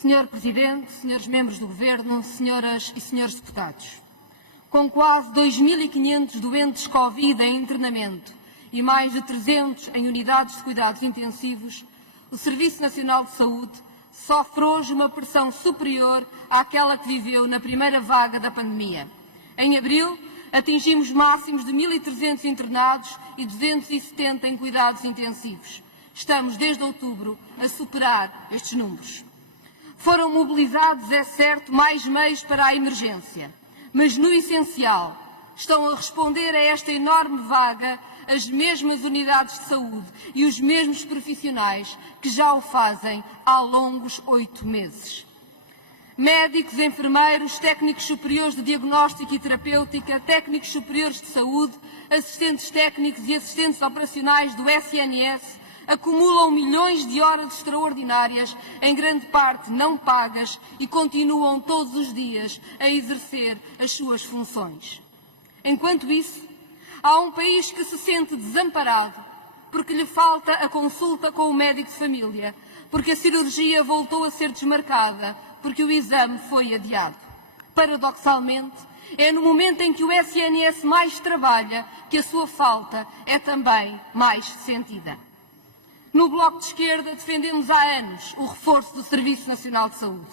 Senhor Presidente, senhores membros do Governo, senhoras e senhores deputados, com quase 2.500 doentes Covid em internamento e mais de 300 em unidades de cuidados intensivos, o Serviço Nacional de Saúde sofre hoje uma pressão superior àquela que viveu na primeira vaga da pandemia. Em abril, atingimos máximos de 1.300 internados e 270 em cuidados intensivos. Estamos, desde outubro, a superar estes números. Foram mobilizados, é certo, mais meios para a emergência, mas no essencial estão a responder a esta enorme vaga as mesmas unidades de saúde e os mesmos profissionais que já o fazem há longos 8 meses. Médicos, enfermeiros, técnicos superiores de diagnóstico e terapêutica, técnicos superiores de saúde, assistentes técnicos e assistentes operacionais do SNS acumulam milhões de horas extraordinárias, em grande parte não pagas, e continuam todos os dias a exercer as suas funções. Enquanto isso, há um país que se sente desamparado porque lhe falta a consulta com o médico de família, porque a cirurgia voltou a ser desmarcada, porque o exame foi adiado. Paradoxalmente, é no momento em que o SNS mais trabalha que a sua falta é também mais sentida. No Bloco de Esquerda defendemos há anos o reforço do Serviço Nacional de Saúde.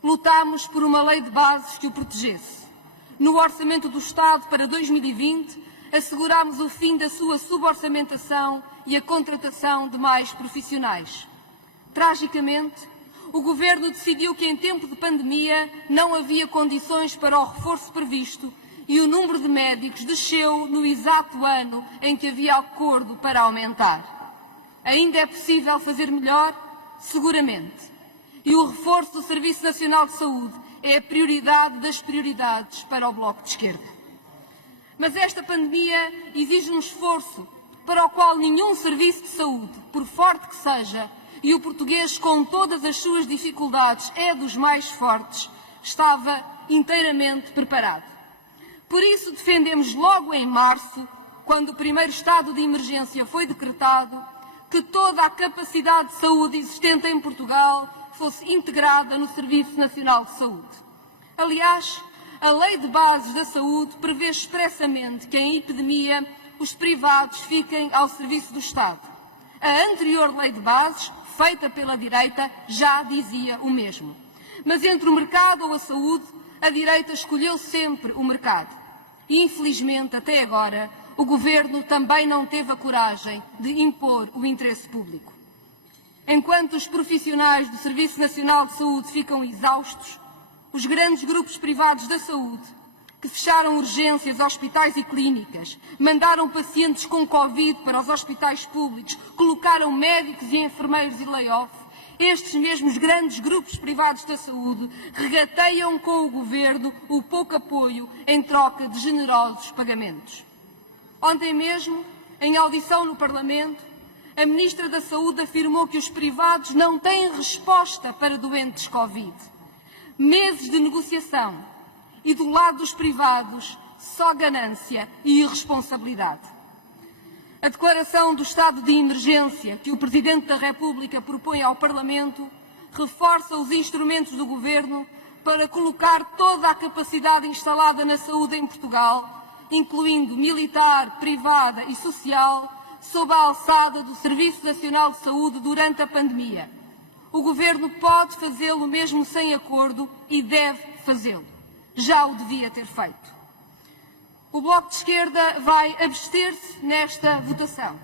Lutámos por uma lei de bases que o protegesse. No Orçamento do Estado para 2020, assegurámos o fim da sua suborçamentação e a contratação de mais profissionais. Tragicamente, o Governo decidiu que em tempo de pandemia não havia condições para o reforço previsto e o número de médicos desceu no exato ano em que havia acordo para aumentar. Ainda é possível fazer melhor? Seguramente. E o reforço do Serviço Nacional de Saúde é a prioridade das prioridades para o Bloco de Esquerda. Mas esta pandemia exige um esforço para o qual nenhum serviço de saúde, por forte que seja, e o português, com todas as suas dificuldades, é dos mais fortes, estava inteiramente preparado. Por isso defendemos logo em março, quando o primeiro estado de emergência foi decretado, que toda a capacidade de saúde existente em Portugal fosse integrada no Serviço Nacional de Saúde. Aliás, a Lei de Bases da Saúde prevê expressamente que em epidemia os privados fiquem ao serviço do Estado. A anterior Lei de Bases, feita pela direita, já dizia o mesmo. Mas entre o mercado ou a saúde, a direita escolheu sempre o mercado. E, infelizmente, até agora, o Governo também não teve a coragem de impor o interesse público. Enquanto os profissionais do Serviço Nacional de Saúde ficam exaustos, os grandes grupos privados da saúde, que fecharam urgências, hospitais e clínicas, mandaram pacientes com Covid para os hospitais públicos, colocaram médicos e enfermeiros em lay-off, estes mesmos grandes grupos privados da saúde regateiam com o Governo o pouco apoio em troca de generosos pagamentos. Ontem mesmo, em audição no Parlamento, a Ministra da Saúde afirmou que os privados não têm resposta para doentes Covid. Meses de negociação e do lado dos privados só ganância e irresponsabilidade. A declaração do estado de emergência que o Presidente da República propõe ao Parlamento reforça os instrumentos do Governo para colocar toda a capacidade instalada na saúde em Portugal, incluindo militar, privada e social, sob a alçada do Serviço Nacional de Saúde durante a pandemia. O Governo pode fazê-lo mesmo sem acordo e deve fazê-lo. Já o devia ter feito. O Bloco de Esquerda vai abster-se nesta votação.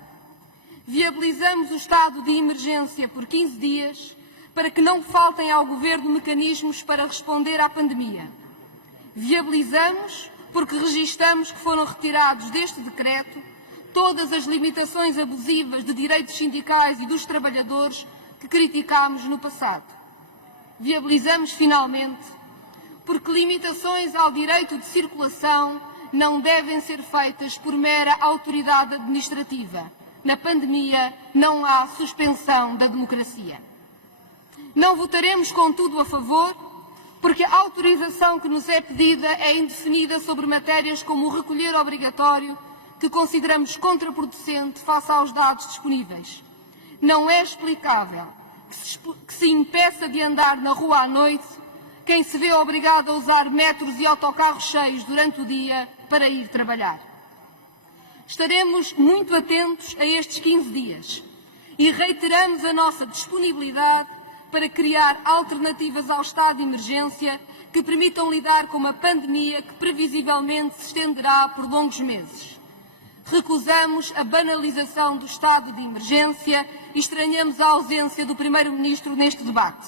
Viabilizamos o estado de emergência por 15 dias para que não faltem ao Governo mecanismos para responder à pandemia. Viabilizamos porque registamos que foram retirados deste decreto todas as limitações abusivas de direitos sindicais e dos trabalhadores que criticámos no passado. Viabilizamos, finalmente, porque limitações ao direito de circulação não devem ser feitas por mera autoridade administrativa. Na pandemia não há suspensão da democracia. Não votaremos, contudo, a favor, porque a autorização que nos é pedida é indefinida sobre matérias como o recolher obrigatório, que consideramos contraproducente face aos dados disponíveis. Não é explicável que se impeça de andar na rua à noite quem se vê obrigado a usar metros e autocarros cheios durante o dia para ir trabalhar. Estaremos muito atentos a estes 15 dias e reiteramos a nossa disponibilidade para criar alternativas ao estado de emergência que permitam lidar com uma pandemia que previsivelmente se estenderá por longos meses. Recusamos a banalização do estado de emergência e estranhamos a ausência do Primeiro-Ministro neste debate.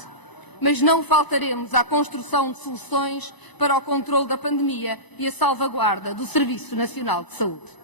Mas não faltaremos à construção de soluções para o controle da pandemia e a salvaguarda do Serviço Nacional de Saúde.